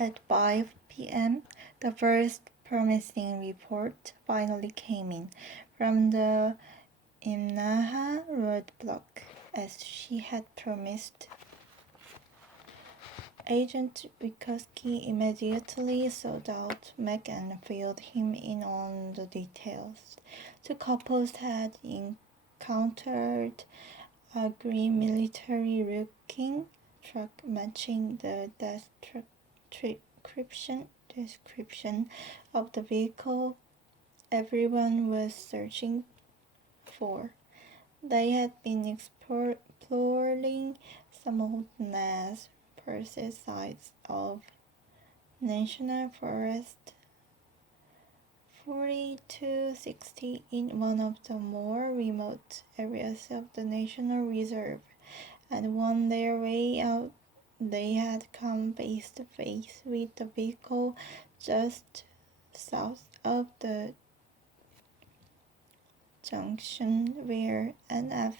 At 5 p.m., the first promising report finally came in from the Imnaha roadblock, as she had promised. Agent Wikoski immediately sought out Mac and filled him in on the details. The couples had encountered a green military-looking truck matching the description of the vehicle everyone was searching for. They had been exploring some old Nez Perce sites of National Forest 4260 in one of the more remote areas of the National Reserve, and on their way out they had come face to face with the vehicle just south of the junction where NF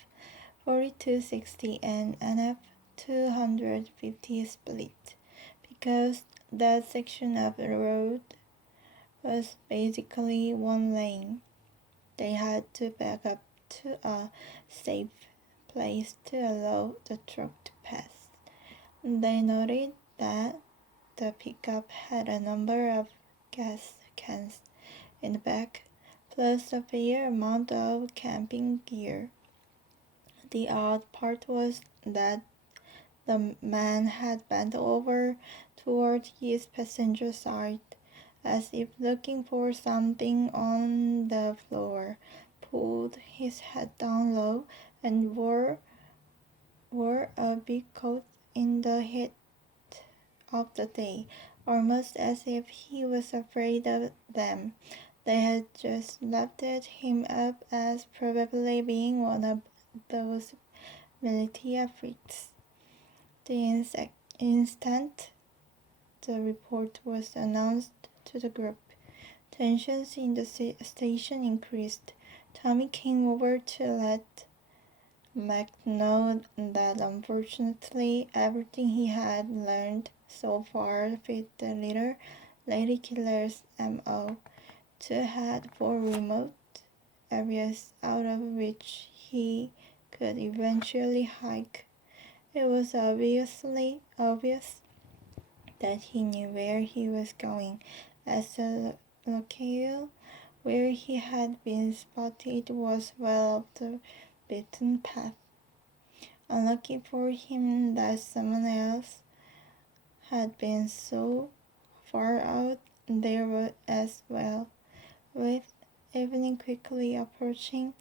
4260 and NF 250 split, because that section of the road was basically one lane. They had to back up to a safe place to allow the truck to pass. They noted that the pickup had a number of gas cans in the back, plus a fair amount of camping gear. The odd part was that the man had bent over toward his passenger side, as if looking for something on the floor, pulled his head down low, and wore a big coat in the heat of the day, almost as if he was afraid of them. They had just lifted him up as probably being one of those militia freaks. The instant the report was announced to the group, tensions in the station increased. Tommy came over to let Mac know that unfortunately everything he had learned so far fit the little lady killer's MO, to head for remote areas out of which he could eventually hike. It was obvious that he knew where he was going, as the locale where he had been spotted was well off the beaten path. Unlucky for him that someone else had been so far out there as well. With evening quickly approaching,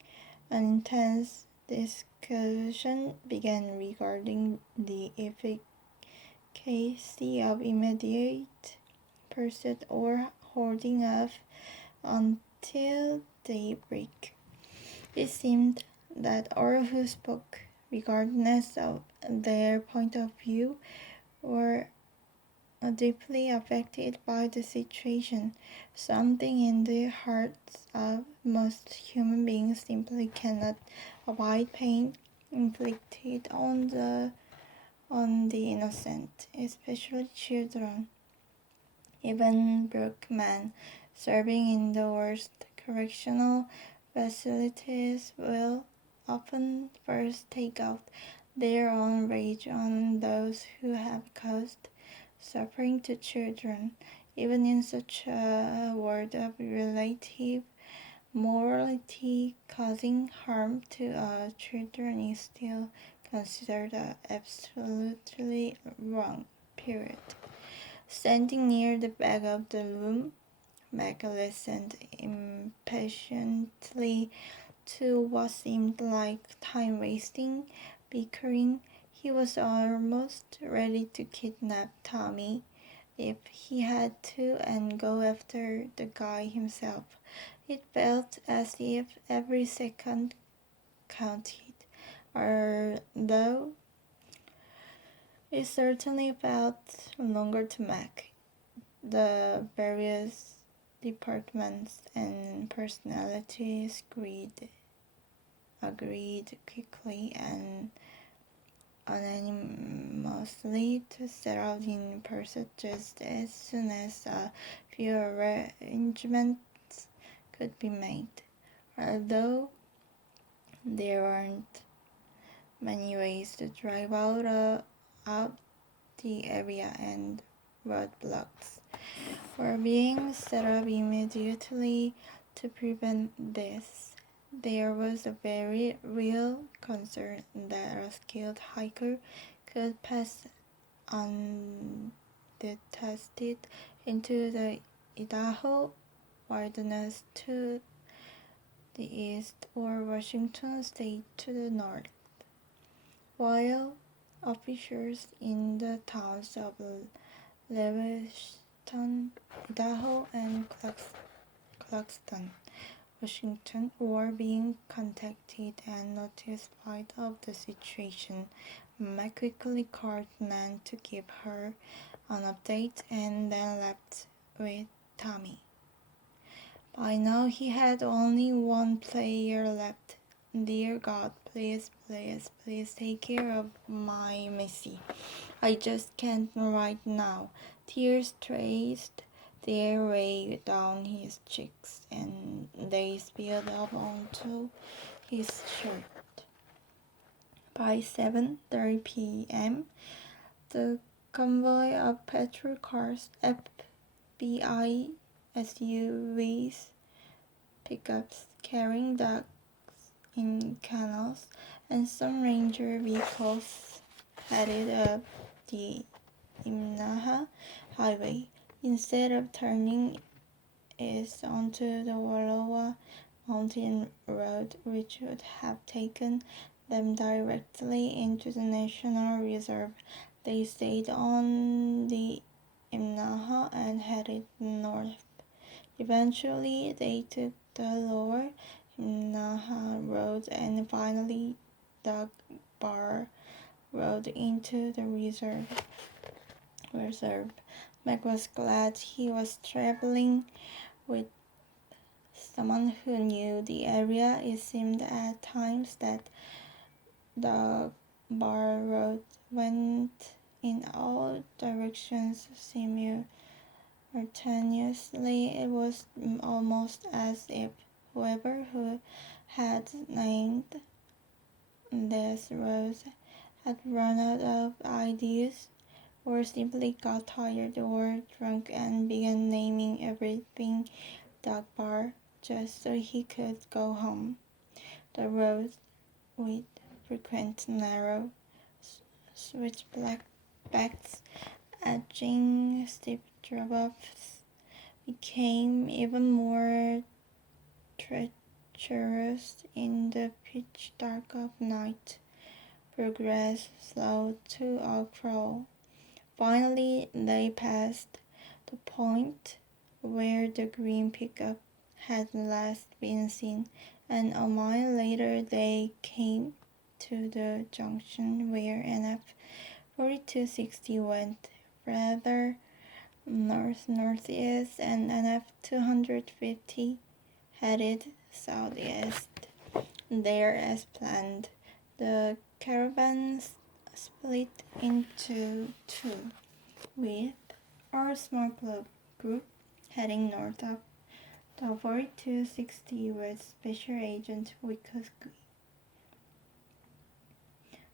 an intense discussion began regarding the efficacy of immediate pursuit or holding off until daybreak. It seemed that all who spoke, regardless of their point of view, were deeply affected by the situation. Something in the hearts of most human beings simply cannot avoid pain inflicted on the innocent, especially children. Even broke men serving in the worst correctional facilities will often first take out their own rage on those who have caused suffering to children. Even in such a world of relative morality, causing harm to children is still considered absolutely wrong. Period. Standing near the back of the room, Mac listened impatiently to what seemed like time-wasting bickering. He was almost ready to kidnap Tommy if he had to and go after the guy himself. It felt as if every second counted, although it certainly felt longer to Mac. The various departments and personalities agreed quickly and unanimously to set out in pursuit just as soon as a few arrangements could be made. Although there weren't many ways to drive out the area, and roadblocks were being set up immediately to prevent this. There was a very real concern that a skilled hiker could pass undetected into the Idaho wilderness to the east or Washington state to the north, while officials in the towns of Lewiston, Idaho, and Clarkston, Washington, were being contacted and notified of the situation. Mac quickly called Nan to give her an update and then left with Tommy. By now he had only one player left. Dear God, please, please, please take care of my Missy. I just can't right now. Tears traced their way down his cheeks, and they spilled up onto his shirt. By 7:30 p.m., the convoy of patrol cars, FBI SUVs, pickups carrying dogs in kennels, and some ranger vehicles headed up the Imnaha Highway. Instead of turning east onto the Wallowa Mountain Road, which would have taken them directly into the National Reserve, they stayed on the Imnaha and headed north. Eventually, they took the lower Imnaha Road and finally Dog Bar Road into the reserve. Meg was glad he was traveling with someone who knew the area. It seemed at times that the Bar Road went in all directions simultaneously. It was almost as if whoever who had named this road had run out of ideas, or simply got tired or drunk and began naming everything Dog Bar just so he could go home. The road, with frequent narrow switchbacks edging steep drop-offs, became even more treacherous in the pitch dark of night. Progress slowed to a crawl. Finally, they passed the point where the green pickup had last been seen, and a mile later they came to the junction where NF 4260 went rather north-northeast and NF 250 headed southeast. There, as planned, the caravans split into two, with our small group heading north up the 4260 with Special Agent Wikoski,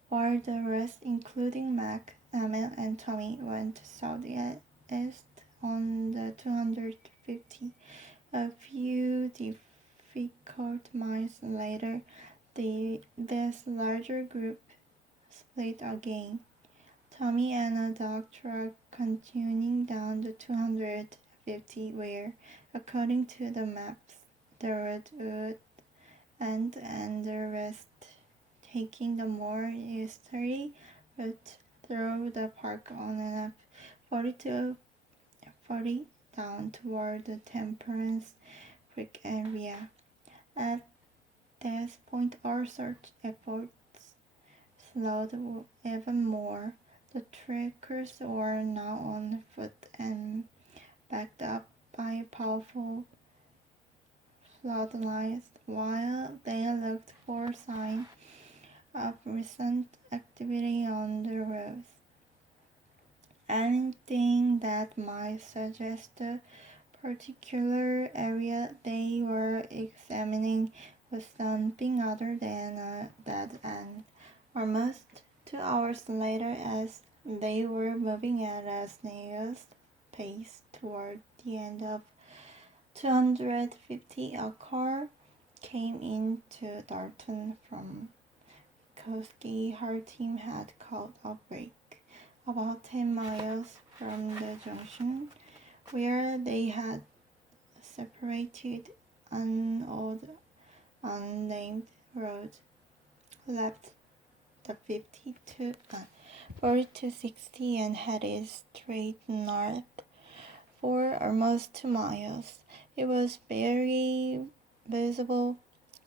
while the rest, including Mac, Emil, and Tommy, went southeast on the 250. A few difficult miles later, this larger group split again. Tommy and a dog truck continuing down the 250 where, according to the maps, the road would end, and the rest taking the more easterly route through the park on an 4240 down toward the Temperance Creek area. At this point, our search efforts slowed even more. The trekkers were now on foot and backed up by powerful floodlights while they looked for signs of recent activity on that might suggest the particular area they were examining was something other than a dead end. Almost 2 hours later, as they were moving at a snail's pace toward the end of 250, a car came into Dalton from Koski. Her team had caught a break about 10 miles from the junction, where they had separated an old unnamed road, left the 4260 and headed straight north for almost 2 miles. It was very visible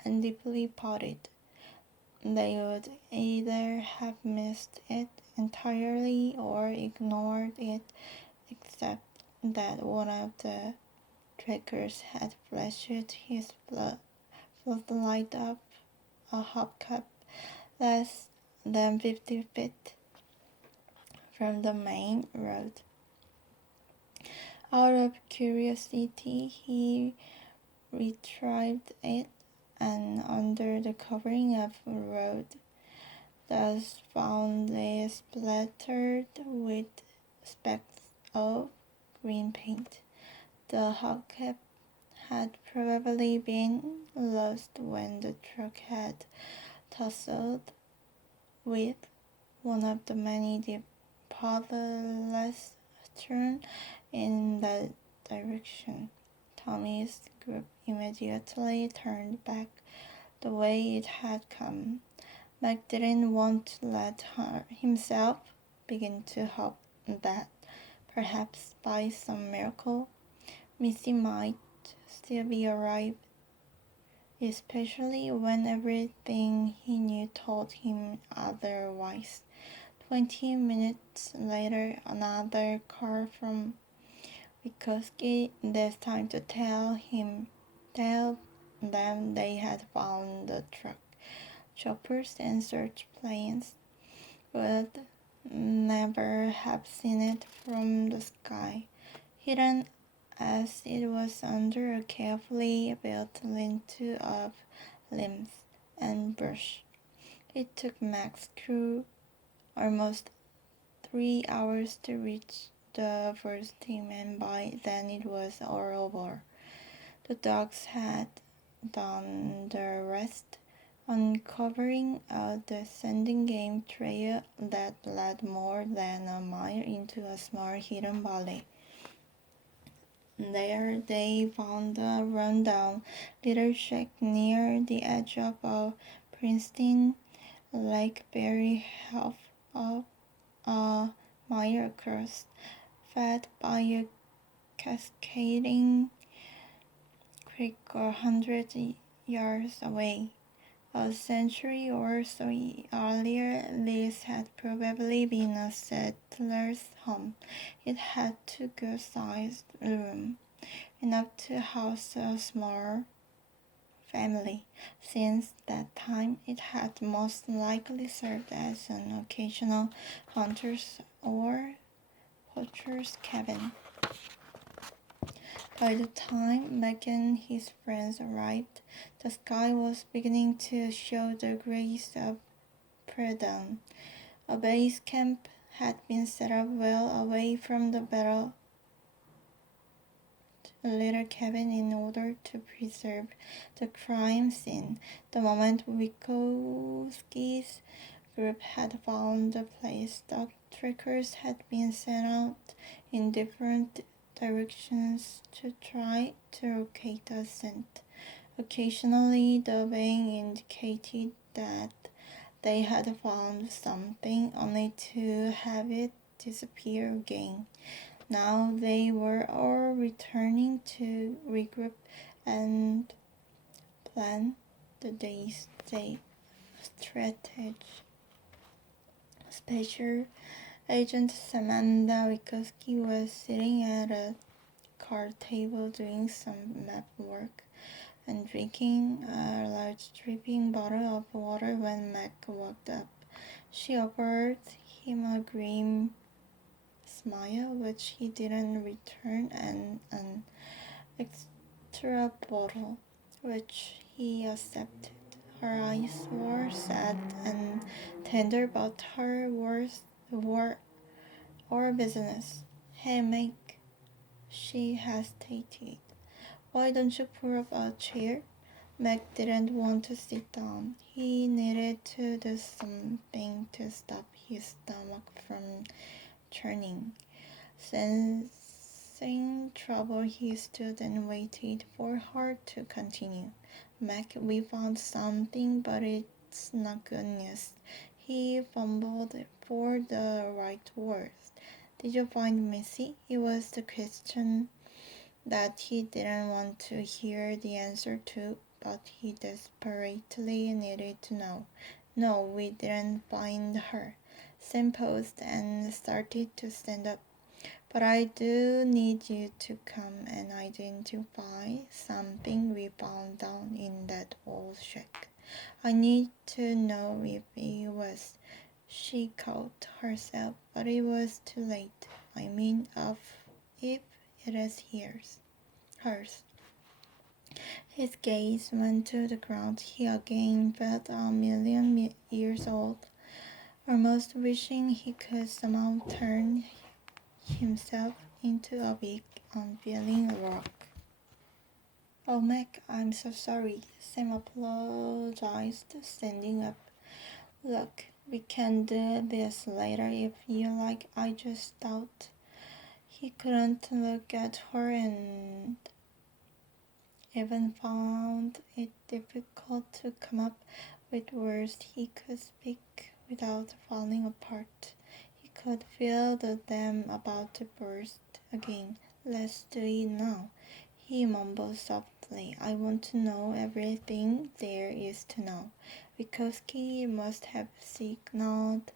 and deeply potted. They would either have missed it entirely or ignored it, except that one of the trackers had flashed his floodlight up a hubcap less than 50 feet from the main road. Out of curiosity, he retrieved it, and under the covering of the road, thus found it splattered with specks of green paint. The hubcap had probably been lost when the truck had tussled with one of the many deep puddles thrown in that direction. Tommy's group immediately turned back the way it had come. Mac didn't want to let himself begin to hope that, perhaps by some miracle, Missy might still be alive, especially when everything he knew told him otherwise. 20 minutes later, another car from Wikoski, this time to tell them they had found the truck. Choppers and search planes would never have seen it from the sky, hidden as it was under a carefully built lean-to of limbs and brush. It took Mac's crew almost 3 hours to reach the first team, and by then it was all over. The dogs had done the rest, uncovering a descending game trail that led more than a mile into a small hidden valley. There they found a rundown little shack near the edge of a pristine lake, barely half of a mile across, fed by a cascading creek 100 yards away. A century or so earlier, this had probably been a settler's home. It had two good-sized rooms, enough to house a small family. Since that time, it had most likely served as an occasional hunter's or poacher's cabin. By the time Mac and his friends arrived, the sky was beginning to show the grace of pre-dawn. A base camp had been set up well away from the battle, a little cabin in order to preserve the crime scene. The moment Wikoski's group had found the place, dog trackers had been sent out in different directions to try to locate the scent. Occasionally, the baying indicated that they had found something, only to have it disappear again. Now they were all returning to regroup and plan the day's strategy. Special Agent Samantha Wikoski was sitting at a card table doing some map work and drinking a large dripping bottle of water when Mac walked up. She offered him a grim smile, which he didn't return, and an extra bottle, which he accepted. Her eyes were sad and tender, but her words were our business. Hey, Meg, she hesitated. Why don't you pull up a chair? Meg didn't want to sit down. He needed to do something to stop his stomach from churning. Sensing trouble, he stood and waited for her to continue. Meg, we found something, but it's not good news. He fumbled for the right words. Did you find Missy? It was the question that he didn't want to hear the answer to, but he desperately needed to know. No, we didn't find her. Sam paused and started to stand up. But I do need you to come and identify something we found down in that old shack. I need to know if it was. She caught herself, but it was too late. I mean, if it is hers. His gaze went to the ground. He again felt a million years old, almost wishing he could somehow turn himself into a big, unfeeling rock. Oh, Mac, I'm so sorry. Sam apologized, standing up. Look, we can do this later if you like. I just thought. He couldn't look at her and even found it difficult to come up with words he could speak without falling apart. He could feel the dam about to burst again. Let's do it now, he mumbled softly. I want to know everything there is to know. Vygotsky must have signaled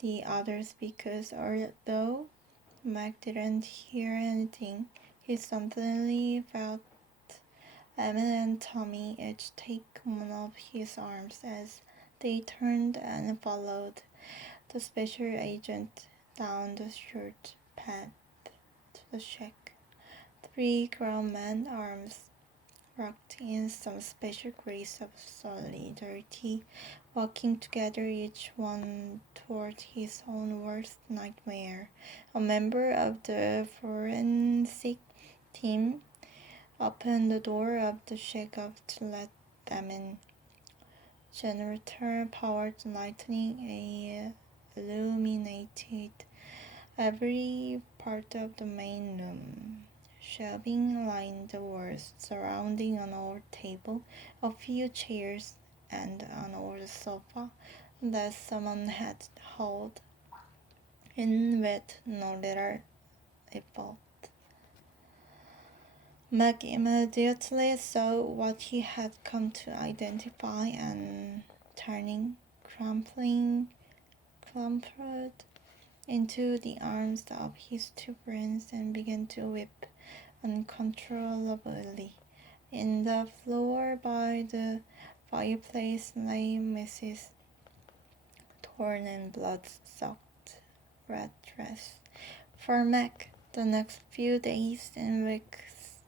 the others because although Mac didn't hear anything, he suddenly felt Emmett and Tommy each take one of his arms as they turned and followed the special agent down the short path to the shack. 3 grown men, arms rocked in some special grace of solidarity, walking together, each one toward his own worst nightmare. A member of the forensic team opened the door of the shack up to let them in. Generator-powered lightning illuminated every part of the main room. Shelving lined the walls surrounding an old table, a few chairs, and an old sofa that someone had hauled in with no little effort. Mac immediately saw what he had come to identify, and turning, crumpled into the arms of his 2 friends and began to weep uncontrollably. In the floor by the fireplace lay Mrs. torn and blood-soaked red dress. For Mac, the next few days and weeks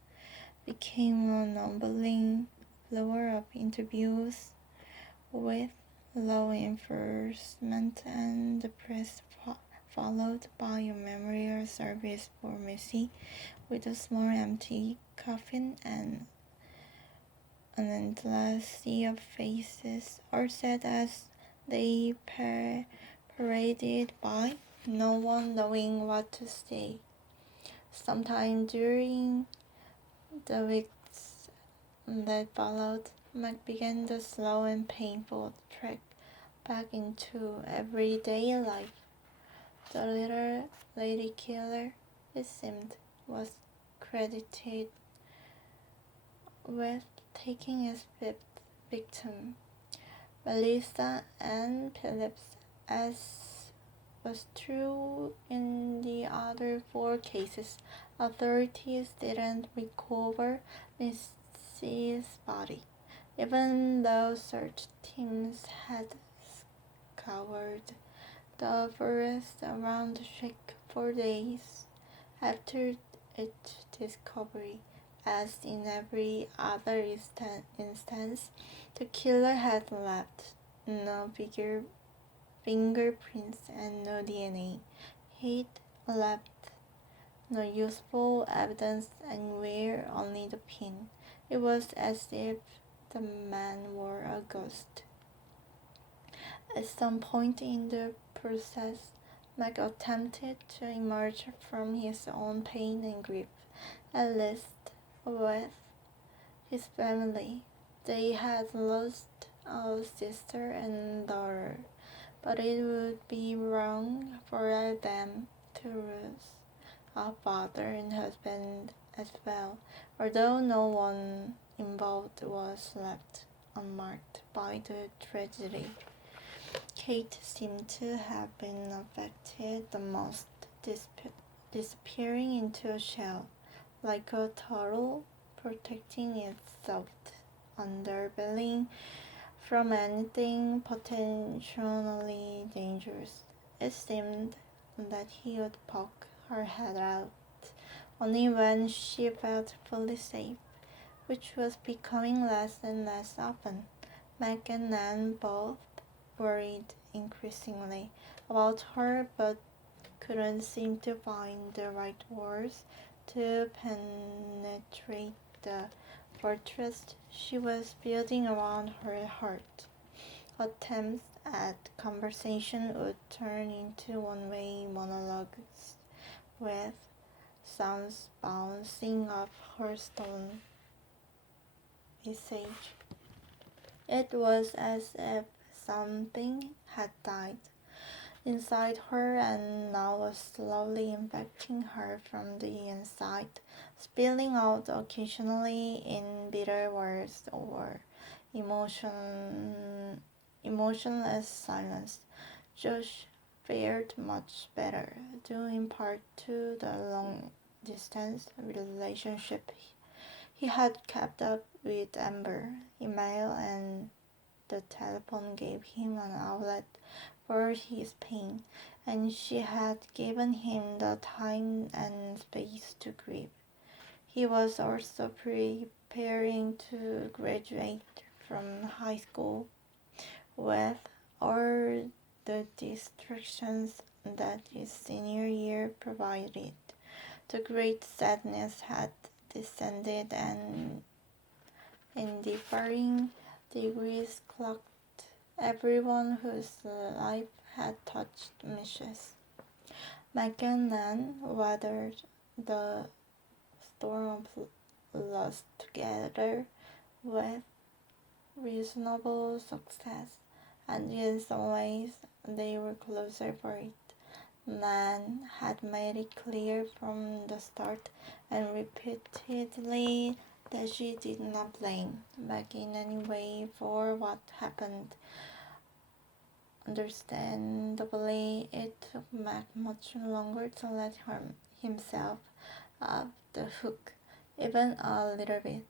became a numbing floor of interviews with law enforcement and the press, followed by a memorial service for Missy with a small empty coffin and an endless sea of faces, all said as they paraded by, no one knowing what to say. Sometime during the weeks that followed, Mac began the slow and painful trek back into everyday life. The little lady killer, it seemed, was credited with taking his 5th victim, Melissa Ann Phillips, as was true in the other 4 cases. Authorities didn't recover Missy's body, even though search teams had scoured the forest around the shack 4 days after its discovery. As in every other instance, the killer had left no bigger fingerprints and no DNA. He'd left no useful evidence anywhere, only the pin. It was as if the man were a ghost. At some point in the process, Mac attempted to emerge from his own pain and grief, at least with his family. They had lost a sister and daughter, but it would be wrong for them to lose a father and husband as well, although no one involved was left unmarked by the tragedy. Kate seemed to have been affected the most, disappearing into a shell, like a turtle protecting its soft underbelly from anything potentially dangerous. It seemed that he would poke her head out only when she felt fully safe, which was becoming less and less often. Meg and Nan both worried increasingly about her, but couldn't seem to find the right words to penetrate the fortress she was building around her heart. Attempts at conversation would turn into one-way monologues with sounds bouncing off her stone visage. It was as if something had died inside her and now was slowly infecting her from the inside, spilling out occasionally in bitter words or emotionless silence. Josh fared much better, due in part to the long distance relationship he had kept up with Amber. Email and the telephone gave him an outlet for his pain, and she had given him the time and space to grieve. He was also preparing to graduate from high school with all the distractions that his senior year provided. The great sadness had descended, and in differing degrees clocked everyone whose life had touched Mrs. McGann weathered the storm of loss together with reasonable success, and in some ways they were closer for it. Nan had made it clear from the start and repeatedly that she did not blame Meg in any way for what happened. Understandably, it took Meg much longer to let himself off the hook, even a little bit.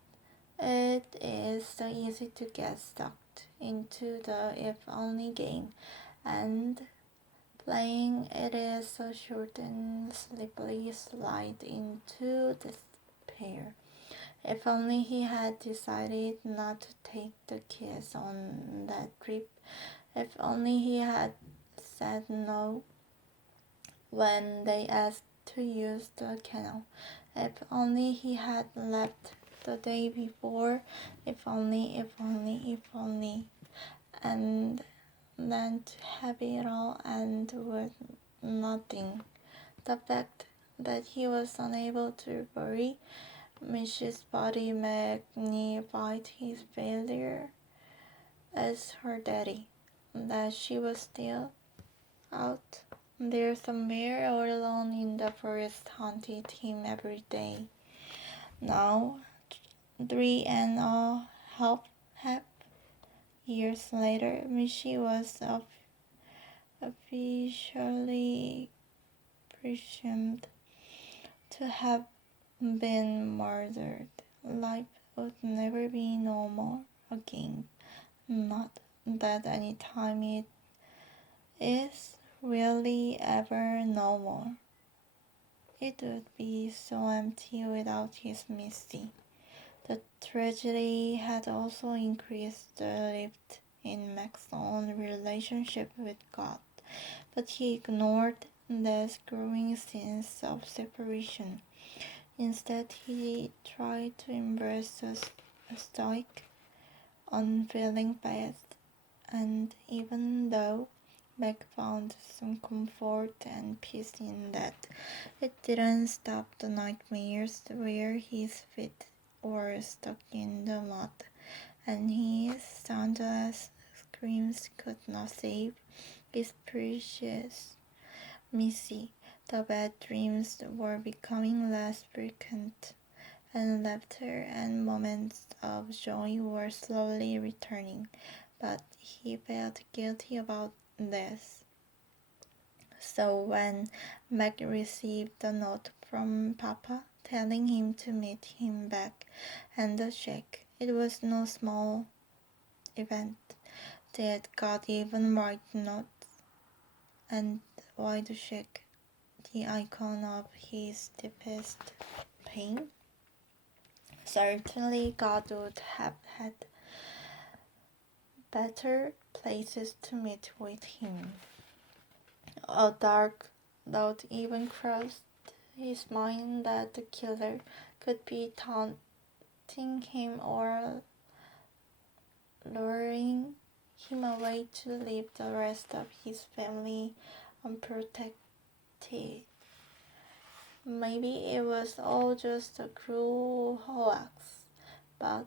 It is so easy to get sucked into the if-only game, and playing it is so short and slippery slide into despair. If only he had decided not to take the kids on that trip. If only he had said no when they asked to use the canal. If only he had left the day before. If only, if only, if only. And then to have it all end with nothing. The fact that he was unable to bury Mrs. body magnified his failure as her daddy. That she was still out there somewhere all alone in the forest haunted him every day. Now, 3.5 years later, Michi was officially presumed to have been murdered. Life would never be normal again. Not that any time it is really ever normal. It would be so empty without his Missy. The tragedy had also increased the rift in Mac's own relationship with God, but he ignored this growing sense of separation. Instead, he tried to embrace a stoic, unfailing faith, and even though Mac found some comfort and peace in that, it didn't stop the nightmares where his feet were stuck in the mud, and his soundless screams could not save his precious Missy. The bad dreams were becoming less frequent, and laughter and moments of joy were slowly returning, but he felt guilty about this. So when Mac received a note from Papa telling him to meet him back and the check, it was no small event. Dad got even write notes, and why the check, the icon of his deepest pain? Certainly God would have had better places to meet with him. A dark thought even crossed his mind that the killer could be taunting him or luring him away to leave the rest of his family unprotected. Maybe it was all just a cruel hoax, but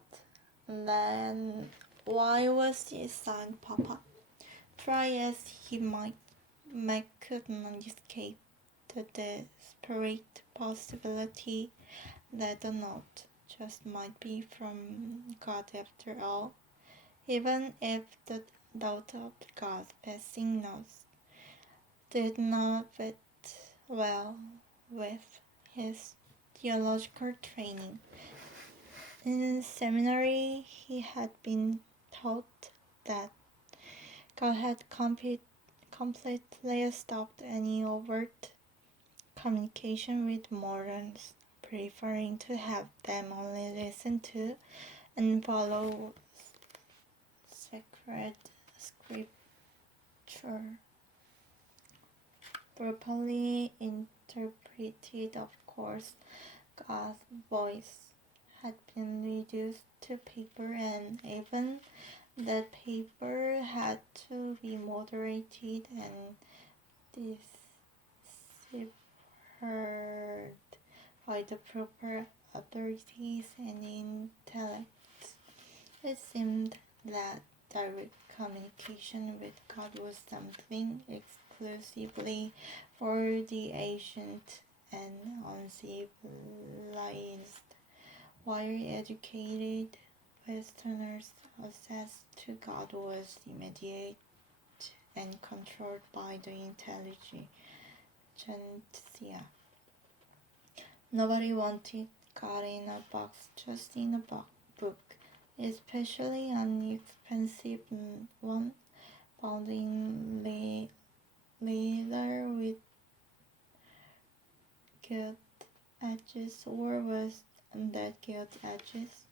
then why was he signed Papa? Try as he might, Mac could not escape the desperate possibility that the note just might be from God after all, even if the thought of God's passing notes did not fit well with his theological training. In seminary, he had been taught that God had completely stopped any overt communication with mortals, preferring to have them only listen to and follow sacred scripture. Properly interpreted, of course, God's voice had been reduced to paper, and even that paper had to be moderated and deciphered by the proper authorities and intellects. It seemed that direct communication with God was something exclusively for the ancient and uncivilized, while educated Westerners' access to God was immediate and controlled by the intelligentsia. Nobody wanted God in a box, just in a book, especially an expensive one bound in leather with gilt edges, or was that gilt edges.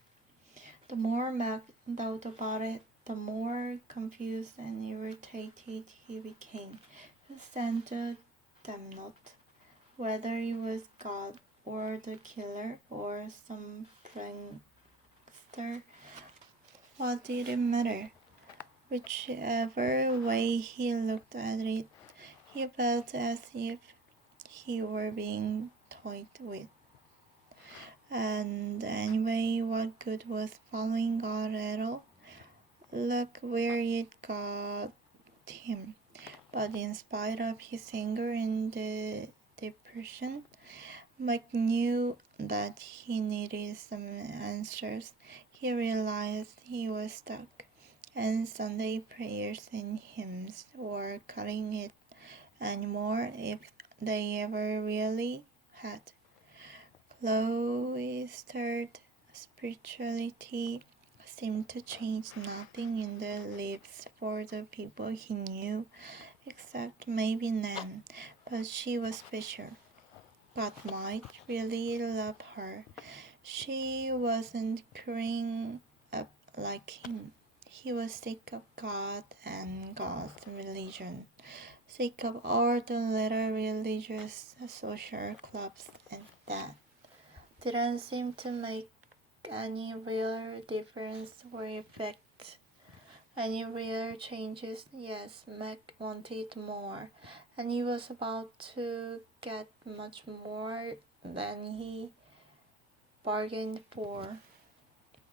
The more Mac thought about it, the more confused and irritated he became. Who sent the damn note? Whether it was God or the killer or some prankster, what did it matter? Whichever way he looked at it, he felt as if he were being toyed with. And anyway, what good was following God at all? Look where it got him. But in spite of his anger and depression, Mike knew that he needed some answers. He realized he was stuck, and Sunday prayers and hymns were cutting it anymore if they ever really had. Cloistered spirituality seemed to change nothing in the lives for the people he knew, except maybe Nan, but she was special. God might really love her. She wasn't growing up like him. He was sick of God and God's religion, sick of all the little religious social clubs, and that didn't seem to make any real difference or effect any real changes. Yes, Mac wanted more, and he was about to get much more than he bargained for.